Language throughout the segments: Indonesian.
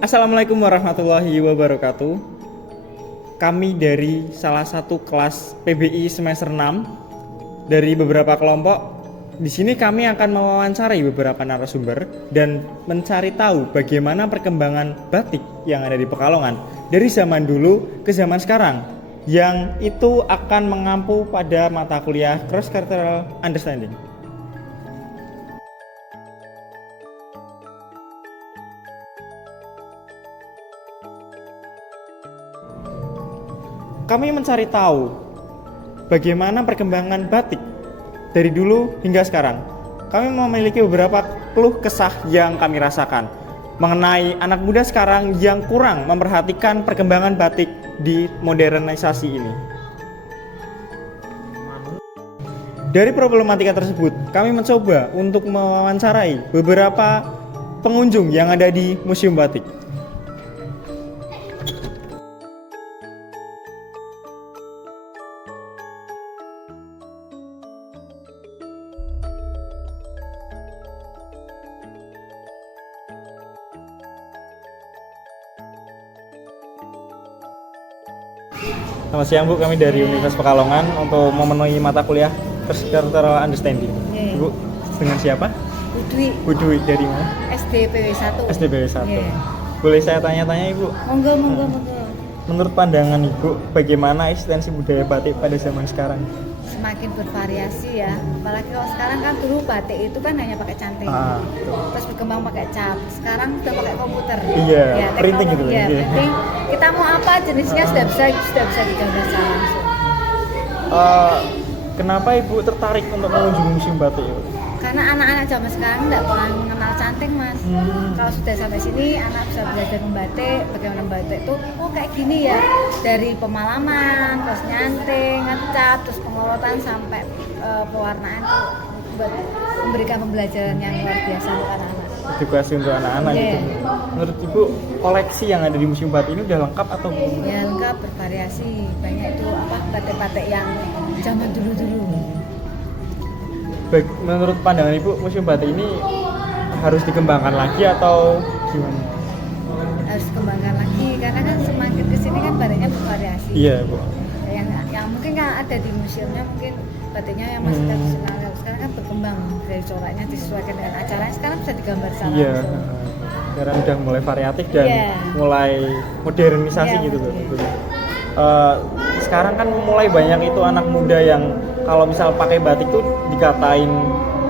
Assalamualaikum warahmatullahi wabarakatuh. Kami dari salah satu kelas PBI semester 6 dari beberapa kelompok. Di sini kami akan mewawancarai beberapa narasumber dan mencari tahu bagaimana perkembangan batik yang ada di Pekalongan dari zaman dulu ke zaman sekarang, yang itu akan mengampu pada mata kuliah Cross Cultural Understanding. Kami mencari tahu bagaimana perkembangan batik dari dulu hingga sekarang. Kami memiliki beberapa keluh kesah yang kami rasakan mengenai anak muda sekarang yang kurang memperhatikan perkembangan batik di modernisasi ini. Dari problematika tersebut, kami mencoba untuk mewawancarai beberapa pengunjung yang ada di Museum Batik. Selamat siang Bu, kami dari Universitas Pekalongan untuk memenuhi mata kuliah Cultural Understanding. Bu, dengan siapa? Bu Dwi dari mana? SDPW 1. SDPW 1. Boleh saya tanya-tanya Ibu? Monggo. Menurut pandangan Ibu, bagaimana eksistensi budaya batik pada zaman sekarang? Semakin bervariasi ya. Apalagi kalau sekarang kan dulu batik itu kan hanya pakai canting. Terus berkembang pakai cap. Sekarang sudah pakai komputer. Iya, printing gitu. Iya, printing. Kita mau apa jenisnya sudah bisa digambar secara langsung. Kenapa Ibu tertarik untuk mengunjungi Museum Batik? Karena anak-anak zaman sekarang tidak pernah mengenal canting, Mas. Kalau sudah sampai sini, anak bisa belajar membatik, bagaimana membatik itu, oh kayak gini ya, dari pemalaman, terus nyanting, ngecat, terus pengorotan sampai pewarnaan itu memberikan pembelajaran yang luar biasa untuk anak-anak. Edukasi untuk anak-anak gitu. Menurut Ibu, koleksi yang ada di Museum Batik ini udah lengkap atau belum? Ya lengkap, bervariasi, banyak itu batik-batik yang zaman dulu-dulu. Baik, menurut pandangan Ibu, Museum Batik ini harus dikembangkan lagi atau gimana? Harus dikembangkan lagi, karena kan semakin kesini kan batiknya bervariasi. Iya Bu. Yang mungkin kan ada di museumnya mungkin batiknya yang masih tradisional. Sekarang kan berkembang dari coraknya disesuaikan dengan acaranya. Sekarang bisa digambar sama. Iya. Sekarang udah mulai variatif dan mulai modernisasi gitu Bu. Sekarang kan mulai banyak itu anak muda yang kalau misal pakai batik tuh dikatain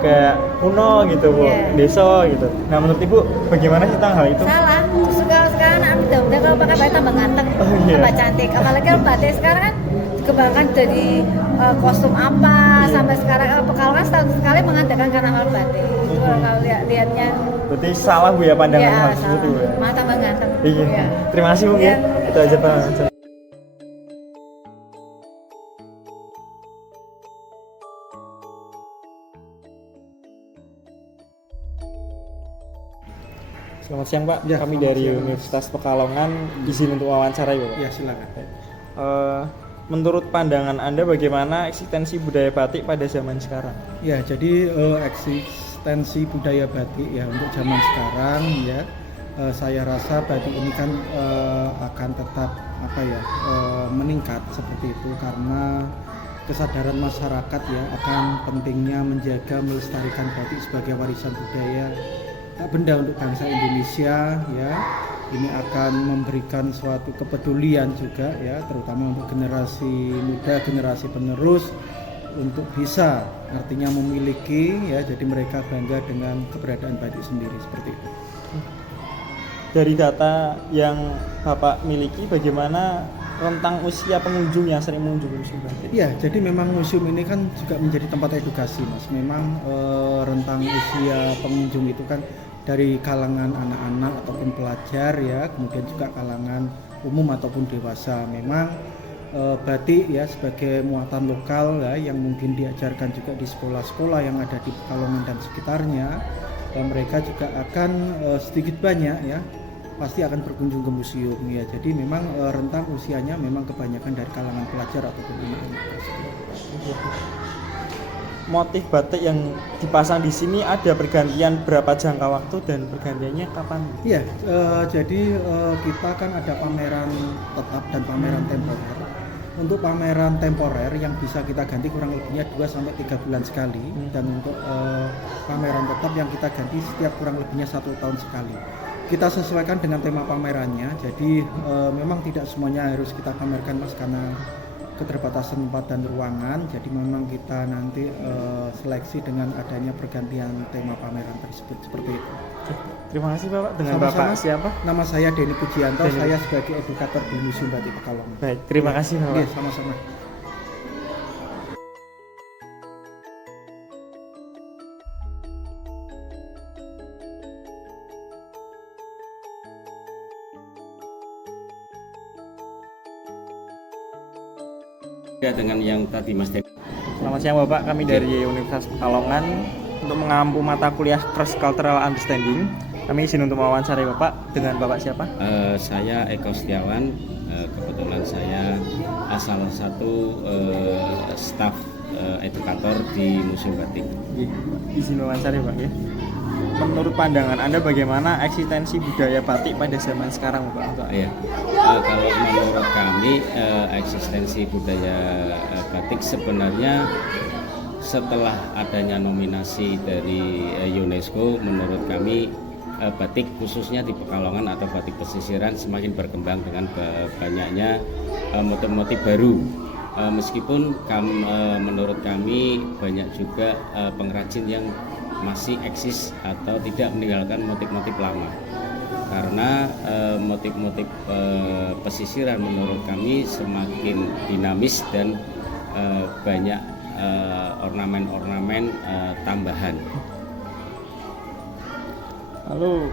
kayak kuno gitu Bu, deso gitu. Nah menurut Ibu bagaimana sih tentang hal itu? Salah, justru kalau sekarang anak muda kalau pakai batik tambah ganteng, tambah cantik. Apalagi kalau batik sekarang kan dikembangkan jadi kostum apa sampai sekarang Pekalongan setahun sekali mengadakan karnaval batik. Itu kalau lihatnya. Berarti salah Bu ya pandangan hal tersebut Bu ya? Malah tambah ganteng. Iya. Terima kasih Bu ya. Itu aja Pak. Selamat siang Pak, kami dari Universitas Pekalongan izin untuk wawancara ya Pak? Ya silakan. Menurut pandangan Anda bagaimana eksistensi budaya batik pada zaman sekarang? Ya jadi eksistensi budaya batik ya untuk zaman sekarang ya saya rasa batik ini kan akan tetap meningkat seperti itu karena kesadaran masyarakat ya akan pentingnya menjaga melestarikan batik sebagai warisan budaya tak benda untuk bangsa Indonesia ya. Ini akan memberikan suatu kepedulian juga ya, terutama untuk generasi muda, generasi penerus untuk bisa artinya memiliki ya, jadi mereka bangga dengan keberadaan batik sendiri seperti itu. Dari data yang Bapak miliki, bagaimana rentang usia pengunjung yang sering mengunjungi Museum Batik? Ya, jadi memang museum ini kan juga menjadi tempat edukasi, Mas. Memang rentang usia pengunjung itu kan dari kalangan anak-anak ataupun pelajar ya, kemudian juga kalangan umum ataupun dewasa. Memang batik ya sebagai muatan lokal ya, yang mungkin diajarkan juga di sekolah-sekolah yang ada di Pekalongan dan sekitarnya, dan mereka juga akan sedikit banyak ya pasti akan berkunjung ke museum ya. Jadi memang rentang usianya memang kebanyakan dari kalangan pelajar ataupun anak-anak. motif batik yang dipasang di sini ada pergantian berapa jangka waktu dan pergantiannya kapan? Iya, jadi kita kan ada pameran tetap dan pameran temporer. Untuk pameran temporer yang bisa kita ganti kurang lebihnya 2-3 bulan sekali, dan untuk pameran tetap yang kita ganti setiap kurang lebihnya 1 tahun sekali. Kita sesuaikan dengan tema pamerannya, jadi memang tidak semuanya harus kita pamerkan Mas, karena keterbatasan tempat dan ruangan. Jadi memang kita nanti seleksi dengan adanya pergantian tema pameran tersebut, seperti itu. Terima kasih Bapak. Dengan Sama-sama. Bapak siapa? Nama saya Denny Pujianto, Denny. saya sebagai edukator di Museum Batik Pekalongan. Baik, terima kasih Bapak. Iya, sama-sama. Ya, dengan yang tadi Mas Denny. Selamat siang Bapak, kami dari Universitas Pekalongan untuk mengampu mata kuliah Cross Cultural Understanding. Kami izin untuk mewawancarai Bapak. Dengan Bapak siapa? Saya Eko Setiawan. Kebetulan saya salah satu staf edukator di Museum Batik. Izin mewawancarai Pak ya. Menurut pandangan Anda bagaimana eksistensi budaya batik pada zaman sekarang Bapak? Ya, kalau menurut kami eksistensi budaya batik sebenarnya setelah adanya nominasi dari UNESCO, menurut kami batik khususnya di Pekalongan atau batik pesisiran semakin berkembang dengan banyaknya motif-motif baru. Meskipun menurut kami banyak juga pengrajin yang masih eksis atau tidak meninggalkan motif-motif lama, karena motif-motif pesisiran menurut kami semakin dinamis dan banyak ornamen-ornamen tambahan. Lalu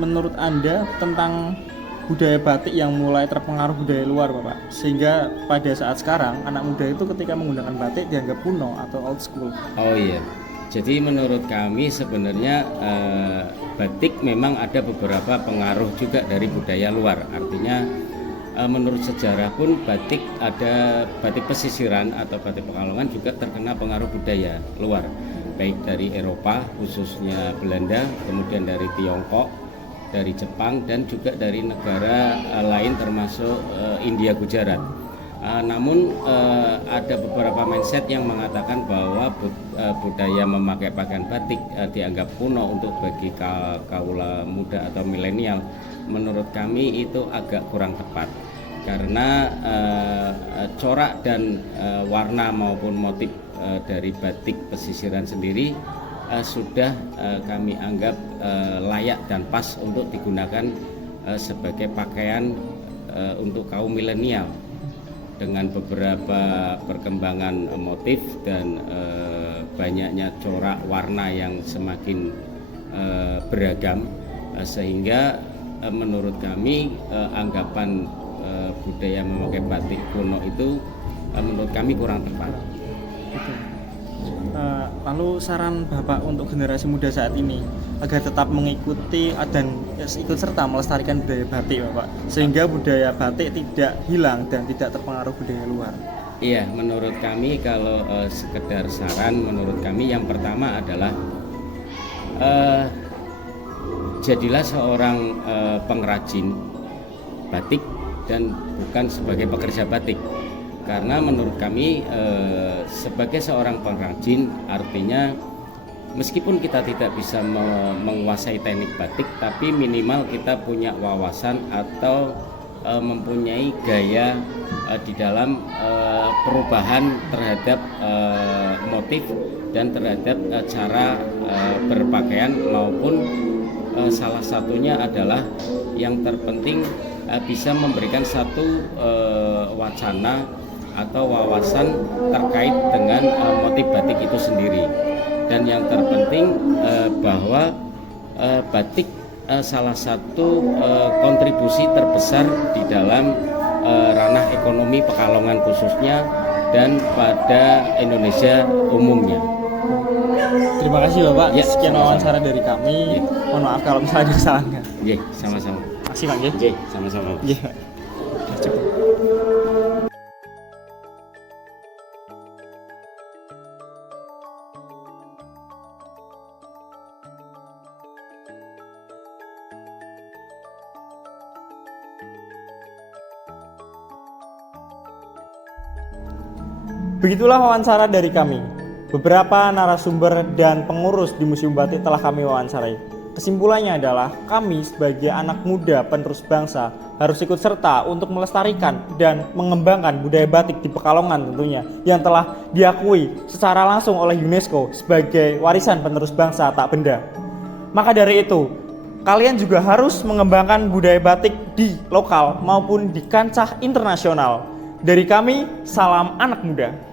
menurut Anda tentang budaya batik yang mulai terpengaruh budaya luar Bapak, sehingga pada saat sekarang anak muda itu ketika menggunakan batik dianggap kuno atau old school? Oh iya, jadi menurut kami sebenarnya batik memang ada beberapa pengaruh juga dari budaya luar. Artinya menurut sejarah pun batik pesisiran atau batik Pekalongan juga terkena pengaruh budaya luar, baik dari Eropa khususnya Belanda, kemudian dari Tiongkok, dari Jepang, dan juga dari negara lain termasuk India, Gujarat. Namun ada beberapa mindset yang mengatakan bahwa budaya memakai pakaian batik dianggap kuno untuk bagi kaula muda atau milenial. Menurut kami itu agak kurang tepat, karena corak dan warna maupun motif dari batik pesisiran sendiri sudah kami anggap layak dan pas untuk digunakan sebagai pakaian untuk kaum milenial. Dengan beberapa perkembangan motif dan banyaknya corak warna yang semakin beragam, sehingga menurut kami anggapan budaya memakai batik kuno itu menurut kami kurang tepat. Lalu saran Bapak untuk generasi muda saat ini agar tetap mengikuti dan ikut serta melestarikan budaya batik Bapak, sehingga budaya batik tidak hilang dan tidak terpengaruh budaya luar. Iya, menurut kami kalau sekedar saran, menurut kami yang pertama adalah jadilah seorang pengrajin batik dan bukan sebagai pekerja batik. Karena menurut kami sebagai seorang pengrajin artinya meskipun kita tidak bisa menguasai teknik batik, tapi minimal kita punya wawasan atau mempunyai gaya di dalam perubahan terhadap motif dan terhadap cara berpakaian, maupun salah satunya adalah yang terpenting bisa memberikan satu wacana atau wawasan terkait dengan motif batik itu sendiri. Dan yang terpenting bahwa batik salah satu kontribusi terbesar di dalam ranah ekonomi Pekalongan khususnya dan pada Indonesia umumnya. Terima kasih Bapak. Ya, Sekian sama-sama. wawancara dari kami. Mohon maaf kalau misalnya ada kesalahan. Iya, sama-sama. Makasih Pak. Iya, sama-sama. Iya. Cukup. Begitulah wawancara dari kami. Beberapa narasumber dan pengurus di Museum Batik telah kami wawancarai. Kesimpulannya adalah kami sebagai anak muda penerus bangsa harus ikut serta untuk melestarikan dan mengembangkan budaya batik di Pekalongan tentunya, yang telah diakui secara langsung oleh UNESCO sebagai warisan penerus bangsa tak benda. Maka dari itu, kalian juga harus mengembangkan budaya batik di lokal maupun di kancah internasional. Dari kami, salam anak muda.